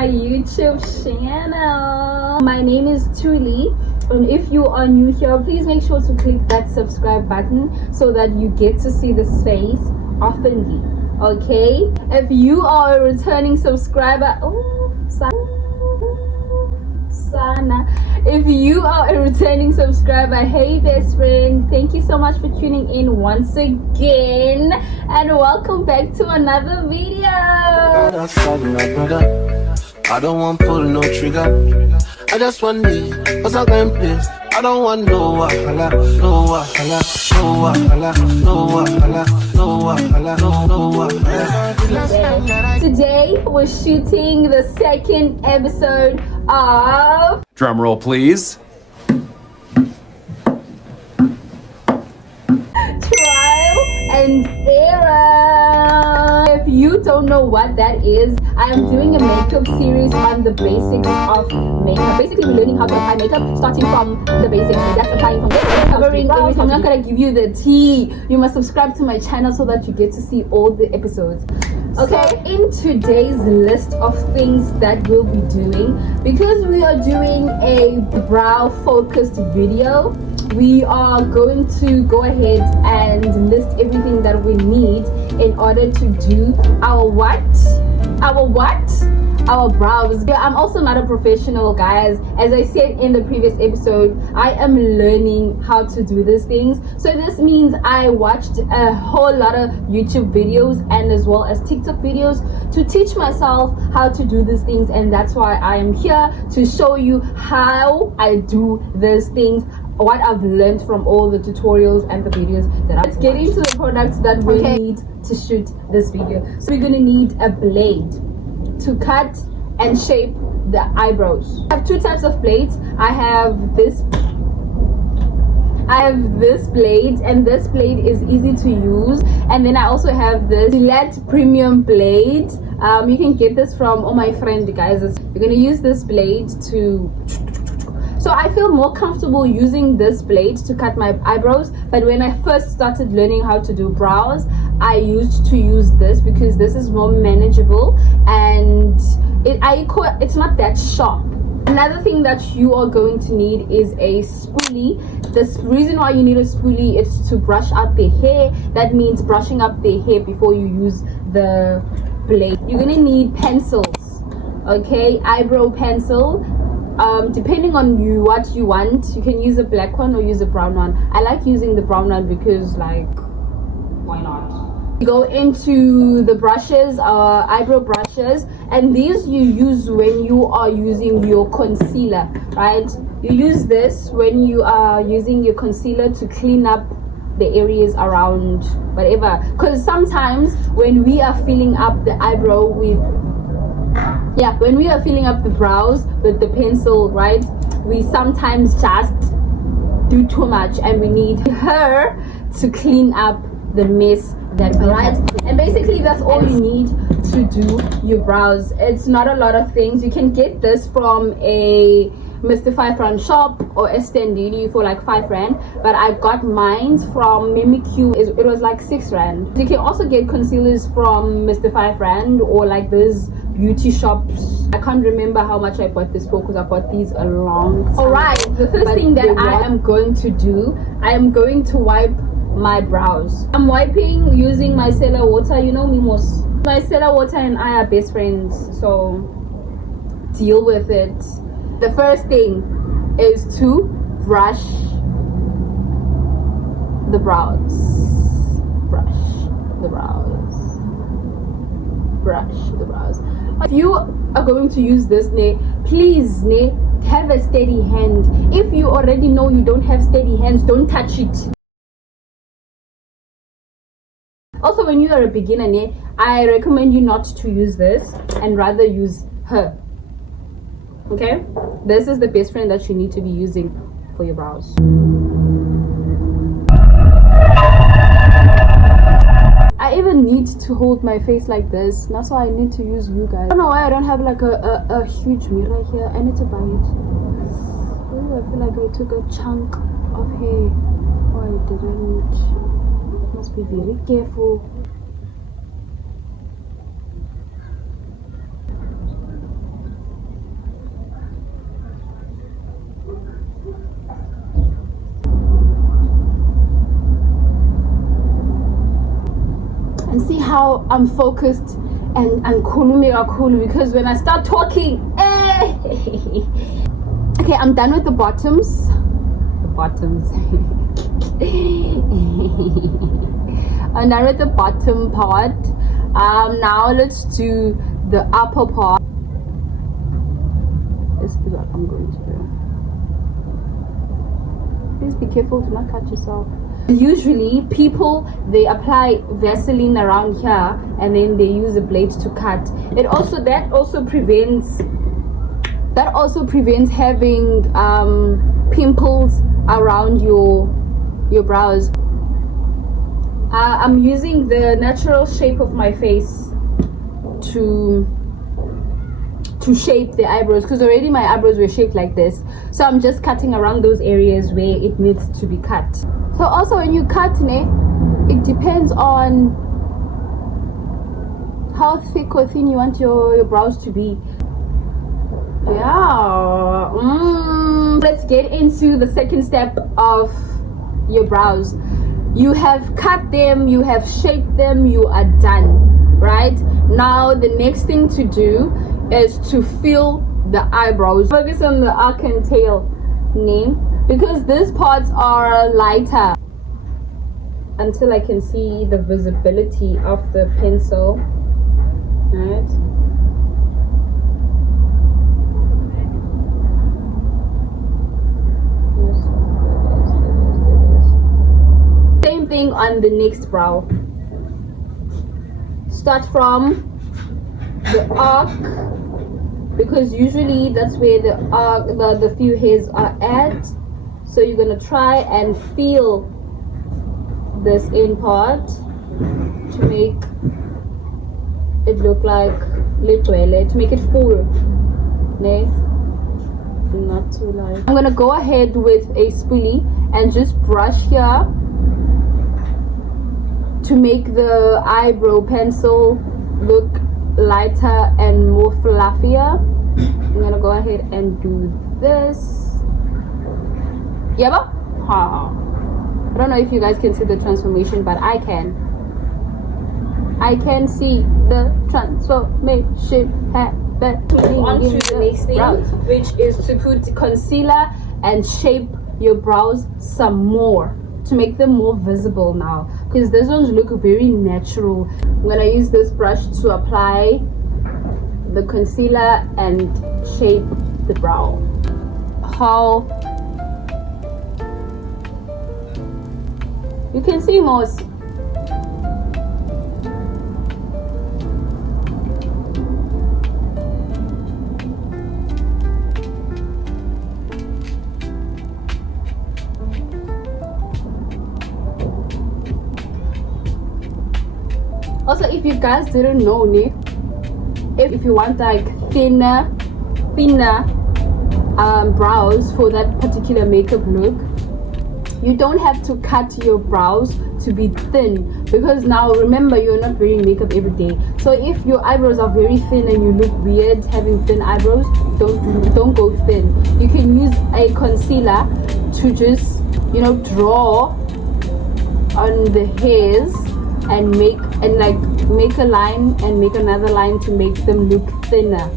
my YouTube channel. My name is Truly, and if you are new here, please make sure to click that subscribe button so that you get to see this face oftenly. Okay, if you are a returning subscriber, if you are a returning subscriber, hey best friend, thank you so much for tuning in once again, and welcome back to another video. I don't want pull no trigger. I just want me, cause I can play. I don't want no wahala, no wahala, no wahala, no wahala, no wahala, no wahala. Today we're shooting the second episode of Drum roll, please. Trial and Error. If you don't know what that is, I am doing a makeup series on the basics of makeup. Basically, we're learning how to apply makeup, starting from the basics. That's applying from covering everything. I'm not gonna give you the tea. You must subscribe to my channel so that you get to see all the episodes. Okay, so in today's list of things that we'll be doing, because we are doing a brow focused video, we are going to go ahead and list everything that we need in order to do our brows. Yeah, I'm also not a professional, guys. As I said in the previous episode, I am learning how to do these things. So this means I watched a whole lot of YouTube videos and as well as TikTok videos to teach myself how to do these things, and that's why I am here to show you how I do these things, what I've learned from all the tutorials and the videos that Let's get into the products that we need to shoot this video. So we're gonna need a blade to cut and shape the eyebrows. I have two types of blades. I have this blade, and this blade is easy to use, and then I also have this Gillette premium blade. You can get this from my friend, guys. You're gonna use this blade to, so I feel more comfortable using this blade to cut my eyebrows, but when I first started learning how to do brows, I used to use this because this is more manageable and it's not that sharp. Another thing that you are going to need is a spoolie. The reason why you need a spoolie is to brush out the hair. That means brushing up the hair before you use the blade. You're gonna need pencils, okay? Eyebrow pencil. Depending on what you want, you can use a black one or use a brown one. I like using the brown one because, like, why not? Go into the brushes, eyebrow brushes, and these you use when you are using your concealer, right? You use this when you are using your concealer to clean up the areas around whatever, because sometimes when we are filling up the eyebrow when we are filling up the brows with the pencil, right, we sometimes just do too much and we need her to clean up the mess that we have. And basically that's all you need to do your brows. It's not a lot of things. You can get this from a Mr. 5 Rand shop or Estendini for like 5 Rand, but I got mine from MakeUp. It was like 6 Rand. You can also get concealers from Mr. 5 Rand or like those beauty shops. I can't remember how much I bought this for because I bought these a long time. Alright, the first thing that I am going to do, I am going to wipe my brows. I'm wiping using micellar water. You know me, most micellar water and I are best friends, so deal with it. The first thing is to brush the brows. If you are going to use this, please have a steady hand. If you already know you don't have steady hands, don't touch it. Also, when you are a beginner, I recommend you not to use this and rather use her. Okay, this is the best friend that you need to be using for your brows. I even need to hold my face like this. That's why I need to use you guys. I don't know why I don't have like a huge mirror here. I need to buy it. Oh, I feel like I took a chunk of hair. Oh, I didn't. Must be very careful. And see how I'm focused and I'm cool, because when I start talking, okay, I'm done with the bottoms. I'm done with the bottom part. Now let's do the upper part. This is what I'm going to do. Please be careful to not cut yourself. Usually people, they apply Vaseline around here and then they use a blade to cut. That also prevents having pimples around your brows. I'm using the natural shape of my face to shape the eyebrows, because already my eyebrows were shaped like this, so I'm just cutting around those areas where it needs to be cut. So also when you cut, it depends on how thick or thin you want your brows to be. Yeah. Let's get into the second step of your brows. You have cut them, you have shaped them, you are done, right? Now the next thing to do is to fill the eyebrows. Focus on the arc and tail, because these parts are lighter, until I can see the visibility of the pencil, right? Same thing on the next brow. Start from the arc, because usually that's where the arc, the few hairs are at. So you're gonna try and feel this end part to make it look like to make it full, not too light. I'm gonna go ahead with a spoolie and just brush here to make the eyebrow pencil look lighter and more fluffier. I'm gonna go ahead and do this. Yeah, I don't know if you guys can see the transformation, but I can see the transformation happening. On to the next thing, which is to put concealer and shape your brows some more, to make them more visible now, because these ones look very natural. I'm gonna use this brush to apply the concealer and shape the brow. How you can see most. Also, if you guys didn't know, if you want like thinner brows for that particular makeup look, you don't have to cut your brows to be thin, because now remember, you're not wearing makeup every day. So if your eyebrows are very thin and you look weird having thin eyebrows, don't go thin. You can use a concealer to just draw on the hairs and make a line and make another line to make them look thinner.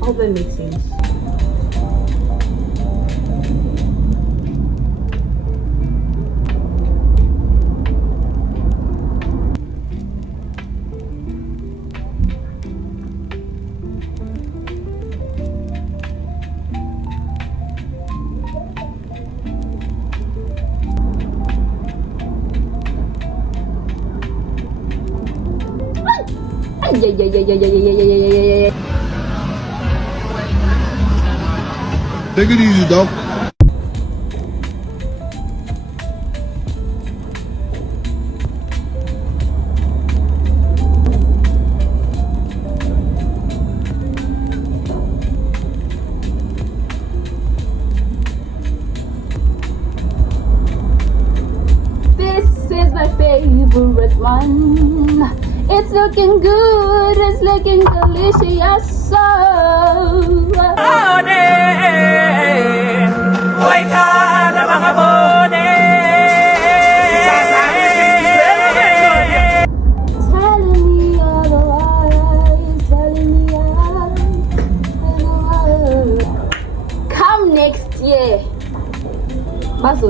I hope that makes sense. Yeah. Take it easy, dog. This is my favorite one. It's looking good, it's looking delicious.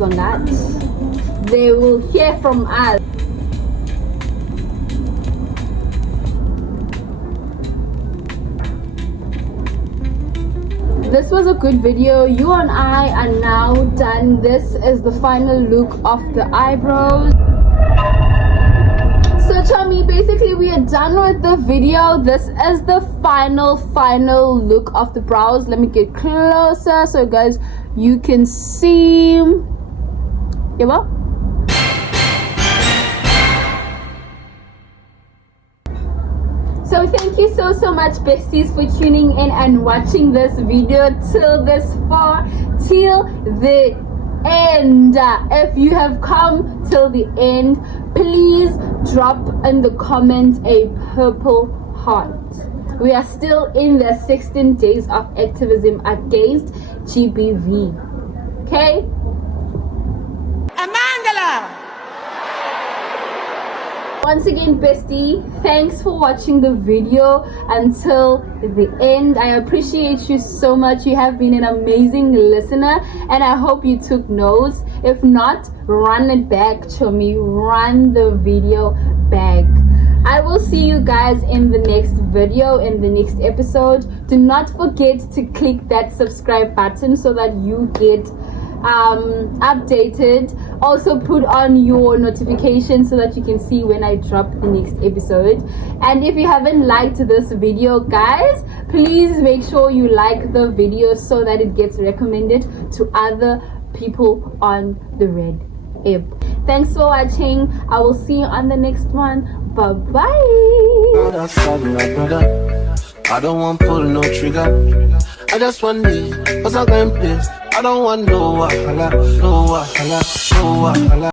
on that. They will hear from us. This was a good video. You and I are now done. This is the final look of the eyebrows. So Tommy, basically we are done with the video. This is the final look of the brows. Let me get closer so guys you can see. Yeah, well. So thank you so much, besties, for tuning in and watching this video till this far, till the end. If you have come till the end, please drop in the comments a purple heart. We are still in the 16 days of activism against GBV. Okay? Amandala! Once again, bestie, thanks for watching the video until the end. I appreciate you so much. You have been an amazing listener and I hope you took notes. If not, run it back to me. Run the video back. I will see you guys in the next video, in the next episode. Do not forget to click that subscribe button so that you get updated. Also put on your notifications so that you can see when I drop the next episode. And if you haven't liked this video, guys, please make sure you like the video so that it gets recommended to other people on the red app. Thanks for watching. I will see you on the next one. Bye bye. I don't want pull no trigger. I just want me, cause I'm going place. I don't want no wahala, no wahala, no wahala.